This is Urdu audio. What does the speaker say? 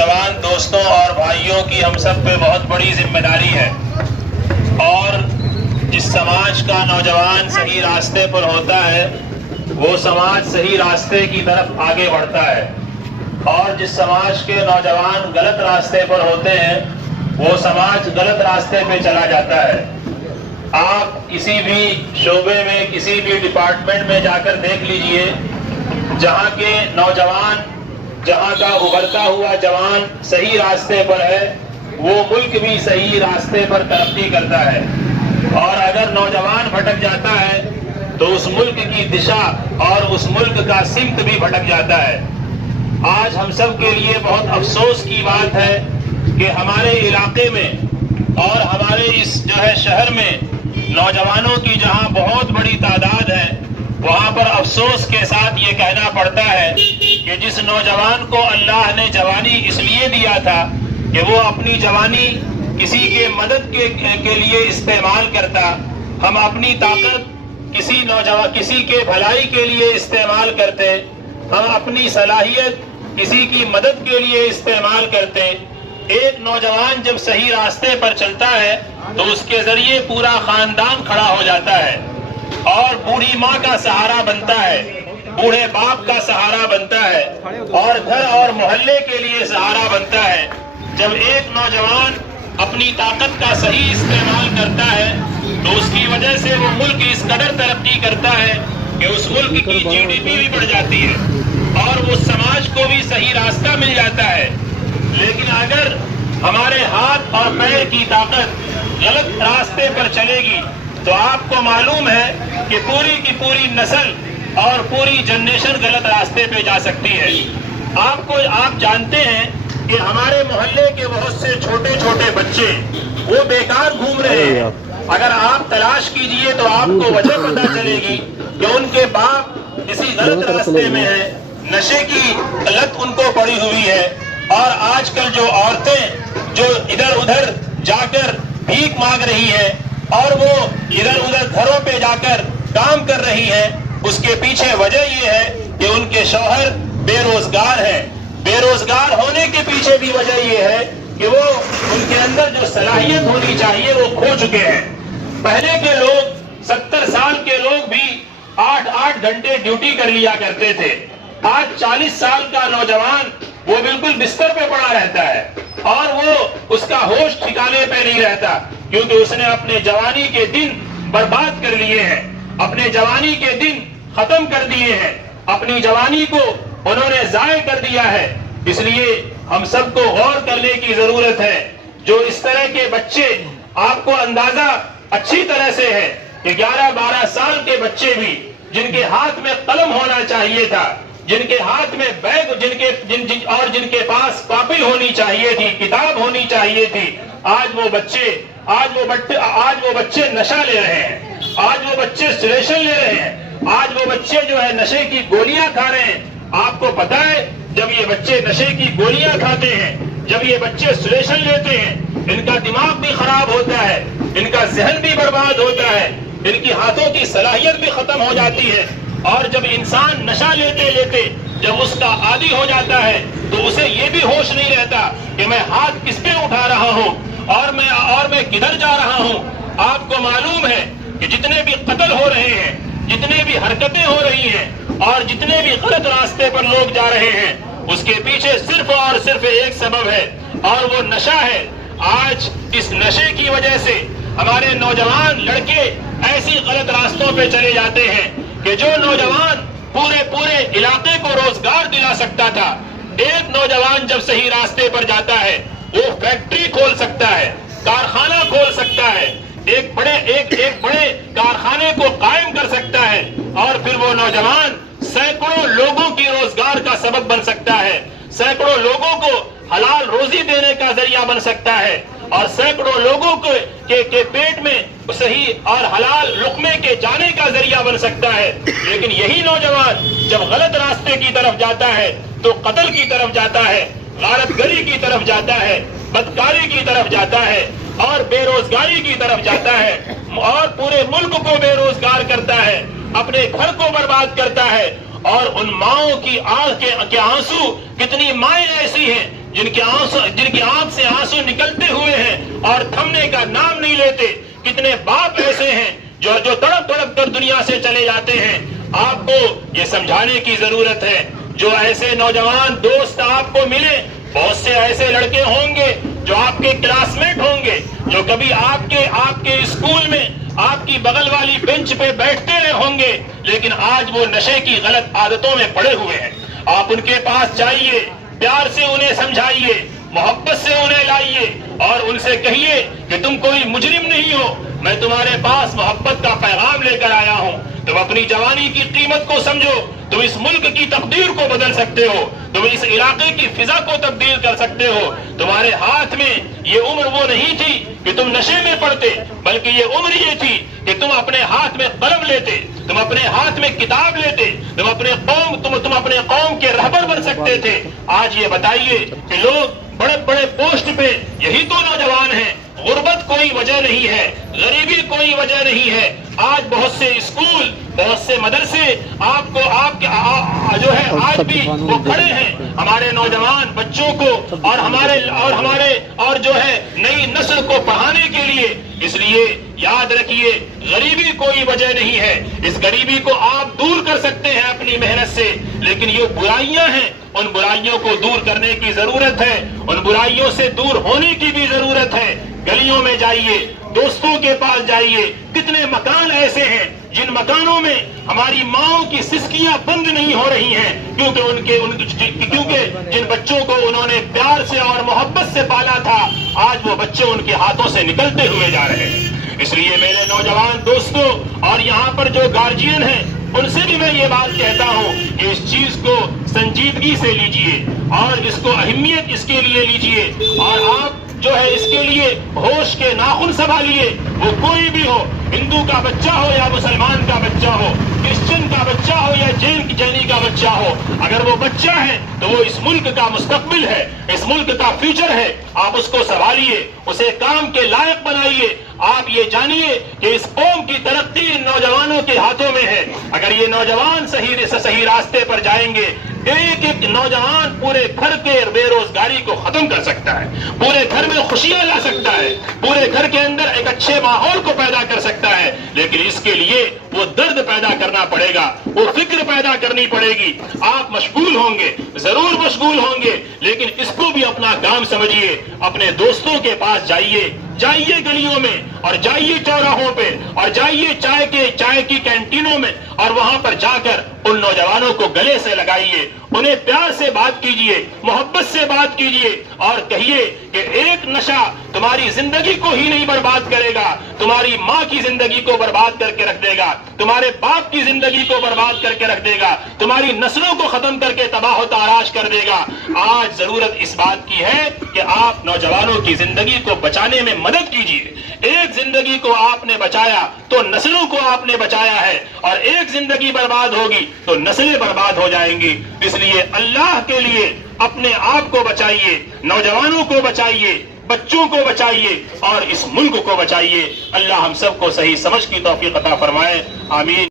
نوجوان دوستوں اور بھائیوں کی ہم سب پہ بہت بڑی ذمہ داری ہے، اور جس سماج کا نوجوان صحیح راستے پر ہوتا ہے وہ سماج صحیح راستے کی طرف آگے بڑھتا ہے، اور جس سماج کے نوجوان غلط راستے پر ہوتے ہیں وہ سماج غلط راستے پہ چلا جاتا ہے۔ آپ کسی بھی شعبے میں کسی بھی ڈپارٹمنٹ میں جا کر دیکھ لیجئے، جہاں کے نوجوان، جہاں کا ابھرتا ہوا جوان صحیح راستے پر ہے وہ ملک بھی صحیح راستے پر ترقی کرتا ہے، اور اگر نوجوان بھٹک جاتا ہے تو اس ملک کی دشا اور اس ملک کا سمت بھی بھٹک جاتا ہے۔ آج ہم سب کے لیے بہت افسوس کی بات ہے کہ ہمارے علاقے میں اور ہمارے اس شہر میں نوجوانوں کی جہاں بہت بڑی تعداد ہے، وہاں پر افسوس کے ساتھ یہ کہنا پڑتا ہے کہ جس نوجوان کو اللہ نے جوانی اس لیے دیا تھا کہ وہ اپنی جوانی کسی کے مدد کے لیے استعمال کرتا، ہم اپنی طاقت کسی کے بھلائی کے لیے استعمال کرتے، ہم اپنی صلاحیت کسی کی مدد کے لیے استعمال کرتے۔ ایک نوجوان جب صحیح راستے پر چلتا ہے تو اس کے ذریعے پورا خاندان کھڑا ہو جاتا ہے، اور بوڑھی ماں کا سہارا بنتا ہے، بوڑھے باپ کا سہارا بنتا ہے، اور گھر اور محلے کے لیے سہارا بنتا ہے۔ جب ایک نوجوان اپنی طاقت کا صحیح استعمال کرتا ہے تو اس کی وجہ سے وہ ملک اس قدر ترقی کرتا ہے کہ اس ملک کی جی ڈی پی بھی بڑھ جاتی ہے اور وہ سماج کو بھی صحیح راستہ مل جاتا ہے۔ لیکن اگر ہمارے ہاتھ اور پیر کی طاقت غلط راستے پر چلے گی تو آپ کو معلوم ہے کہ پوری کی پوری نسل اور پوری جنریشن غلط راستے پہ جا سکتی ہے۔ آپ جانتے ہیں کہ ہمارے محلے کے بہت سے چھوٹے چھوٹے بچے وہ بیکار گھوم رہے ہیں۔ اگر آپ تلاش کیجئے تو آپ کو وجہ پتہ چلے گی کہ ان کے باپ کسی غلط راستے میں ہیں، نشے کی لت ان کو پڑی ہوئی ہے، اور آج کل جو عورتیں جو ادھر ادھر جا کر بھیک مانگ رہی ہیں اور وہ ادھر ادھر گھروں پہ جا کر کام کر رہی ہیں، اس کے پیچھے وجہ یہ ہے کہ ان کے شوہر بے روزگار ہیں۔ بے روزگار ہونے کے پیچھے بھی وجہ یہ ہے کہ وہ ان کے اندر جو صلاحیت ہونی چاہیے وہ کھو چکے ہیں۔ پہلے کے لوگ 70 سال کے لوگ بھی 8 گھنٹے ڈیوٹی کر لیا کرتے تھے۔ آج 40 سال کا نوجوان وہ بالکل بستر پہ پڑا رہتا ہے اور وہ اس کا ہوش ٹھکانے پہ نہیں رہتا، کیونکہ اس نے اپنے جوانی کے دن برباد کر لیے ہیں، اپنے جوانی کے دن ختم کر دیے ہیں، اپنی جوانی کو انہوں نے ضائع کر دیا ہے۔ اس لیے ہم سب کو غور کرنے کی ضرورت ہے۔ جو اس طرح کے بچے، آپ کو اندازہ اچھی طرح سے ہے کہ 11-12 سال کے بچے بھی جن کے ہاتھ میں قلم ہونا چاہیے تھا، جن کے ہاتھ میں بیگ، جن کے پاس کاپی ہونی چاہیے تھی، کتاب ہونی چاہیے تھی، آج وہ بچے نشہ لے رہے ہیں، آج وہ بچے سلیشن لے رہے ہیں، آج وہ بچے جو ہے نشے کی گولیاں کھا رہے ہیں۔ آپ کو پتا ہے جب یہ بچے نشے کی گولیاں کھاتے ہیں، جب یہ بچے سلیشن لیتے ہیں، ان کا دماغ بھی خراب ہوتا ہے، ان کا ذہن بھی برباد ہوتا ہے، ان کی ہاتھوں کی صلاحیت بھی ختم ہو جاتی ہے۔ اور جب انسان نشہ لیتے لیتے جب اس کا عادی ہو جاتا ہے تو اسے یہ بھی ہوش نہیں رہتا کہ میں ہاتھ کس پہ اٹھا رہا ہوں اور میں کدھر جا رہا ہوں۔ آپ کو معلوم ہے کہ جتنے بھی قتل ہو رہے ہیں، جتنے بھی حرکتیں ہو رہی ہیں اور جتنے بھی غلط راستے پر لوگ جا رہے ہیں، اس کے پیچھے صرف اور صرف ایک سبب ہے، اور وہ نشہ ہے۔ آج اس نشے کی وجہ سے ہمارے نوجوان لڑکے ایسی غلط راستوں پہ چلے جاتے ہیں کہ جو نوجوان پورے علاقے کو روزگار دلا سکتا تھا، ایک نوجوان جب صحیح راستے پر جاتا ہے وہ فیکٹری کھول سکتا ہے، کارخانہ کھول سکتا ہے، ایک بڑے کارخانے کو قائم کر سکتا ہے، اور پھر وہ نوجوان سینکڑوں لوگوں کی روزگار کا سبب بن سکتا ہے، سینکڑوں لوگوں کو حلال روزی دینے کا ذریعہ بن سکتا ہے، اور سینکڑوں لوگوں کے پیٹ میں صحیح اور حلال لقمے کے جانے کا ذریعہ بن سکتا ہے۔ لیکن یہی نوجوان جب غلط راستے کی طرف جاتا ہے تو قتل کی طرف جاتا ہے، غارت گری کی طرف جاتا ہے، بدکاری کی طرف جاتا ہے، اور بے روزگاری کی طرف جاتا ہے، اور پورے ملک کو بے روزگار کرتا ہے، اپنے گھر کو برباد کرتا ہے۔ اور ان ماؤں کی آنکھ کے آنسو، کتنی مائیں ایسی ہیں جن کی آنکھ سے آنسو نکلتے ہوئے ہیں اور تھمنے کا نام نہیں لیتے. کتنے باپ ایسے ہیں جو تڑپ تڑپ کر دنیا سے چلے جاتے ہیں. آپ کو یہ سمجھانے کی ضرورت ہے. جو ایسے نوجوان دوست آپ کو ملے, بہت سے ایسے لڑکے ہوں گے جو آپ کے کلاس میٹ ہوں گے, جو کبھی آپ کے اسکول میں آپ کی بغل والی بینچ پہ بیٹھتے رہے ہوں گے, لیکن آج وہ نشے کی غلط عادتوں میں پڑے ہوئے ہیں. آپ ان کے پاس جائیے, پیار سے انہیں سمجھائیے, محبت سے انہیں لائیے اور ان سے کہیے کہ تم کوئی مجرم نہیں ہو, میں تمہارے پاس محبت کا پیغام لے کر آیا ہوں. تم اپنی جوانی کی قیمت کو سمجھو, تم اس ملک کی تقدیر کو بدل سکتے ہو, تم اس علاقے کی فضا کو تبدیل کر سکتے ہو. تمہارے ہاتھ میں یہ عمر وہ نہیں تھی کہ تم نشے میں پڑتے, بلکہ یہ عمر یہ تھی کہ تم اپنے ہاتھ میں قلم لیتے, تم اپنے ہاتھ میں کتاب لیتے, تم اپنے قوم کے رہبر بن سکتے تھے. آج یہ بتائیے کہ لوگ بڑے بڑے پوسٹ پہ یہی تو نوجوان ہیں. غربت کوئی وجہ نہیں ہے, غریبی کوئی وجہ نہیں ہے. آج بہت سے اسکول, بہت سے مدرسے آپ کے جو ہے آج بھی وہ کھڑے ہیں ہمارے نوجوان بچوں کو اور جو ہے نئی نسل کو پڑھانے کے لیے. اس لیے یاد رکھیے, غریبی کوئی وجہ نہیں ہے. اس غریبی کو آپ دور کر سکتے ہیں اپنی محنت سے, لیکن یہ برائیاں ہیں, ان برائیوں کو دور کرنے کی ضرورت ہے, ان برائیوں سے دور ہونے کی بھی ضرورت ہے. گلیوں میں جائیے, دوستوں کے پاس جائیے. کتنے مکان ایسے ہیں جن مکانوں میں ہماری ماؤں کی سسکیاں بند نہیں ہو رہی ہیں, کیونکہ جن بچوں کو انہوں نے پیار سے اور محبت سے پالا تھا, آج وہ بچے ان کے ہاتھوں سے نکلتے ہوئے جا رہے ہیں. اس لیے میرے نوجوان دوستوں اور یہاں پر جو گارجین ہیں, ان سے بھی میں یہ بات کہتا ہوں کہ اس چیز کو سنجیدگی سے لیجئے اور اس کو اہمیت اس کے لیے لیجئے, اور آپ جو ہے اس کے لیے ہوش کے ناخن سنبھالیے. وہ کوئی بھی ہو, ہندو کا بچہ ہو یا مسلمان کا بچہ ہو, کرسچن کا بچہ ہو یا جینی کا بچہ ہو, اگر وہ بچہ ہے تو وہ اس ملک کا مستقبل ہے, اس ملک کا فیوچر ہے. آپ اس کو سنبھالیے, اسے کام کے لائق بنائیے. آپ یہ جانیے کہ اس قوم کی ترقی ان نوجوانوں کے ہاتھوں میں ہے. اگر یہ نوجوان صحیح راستے پر جائیں گے, ایک ایک نوجوان پورے گھر کے بے روزگاری کو ختم کر سکتا ہے, پورے گھر میں خوشیاں لا سکتا ہے, پورے گھر کے اندر ایک اچھے ماحول کو پیدا کر سکتا ہے. لیکن اس کے لیے وہ درد پیدا کرنا پڑے گا, وہ فکر پیدا کرنی پڑے گی. آپ مشغول ہوں گے, ضرور مشغول ہوں گے, لیکن اس کو بھی اپنا کام سمجھیے. اپنے دوستوں کے پاس جائیے گلیوں میں, اور جائیے چوراہوں پہ, اور جائیے چائے کی کینٹینوں میں, اور وہاں پر جا کر ان نوجوانوں کو گلے سے لگائیے, انہیں پیار سے بات کیجیے, محبت سے بات کیجیے, اور کہیے کہ ایک نشہ تمہاری زندگی کو ہی نہیں برباد کرے گا, تمہاری ماں کی زندگی کو برباد کر کے رکھ دے گا, تمہارے باپ کی زندگی کو برباد کر کے رکھ دے گا, تمہاری نسلوں کو ختم کر کے تباہ و تاراش کر دے گا. آج ضرورت اس بات کی ہے کہ آپ نوجوانوں کی زندگی کو بچانے میں مدد کیجیے. ایک زندگی کو آپ نے بچایا تو نسلوں کو آپ نے بچایا ہے, اور ایک زندگی برباد ہوگی تو نسلیں برباد ہو جائیں گی. اس لیے اللہ کے لیے اپنے آپ کو بچائیے, نوجوانوں کو بچائیے, بچوں کو بچائیے, اور اس ملک کو بچائیے. اللہ ہم سب کو صحیح سمجھ کی توفیق عطا فرمائے. آمین.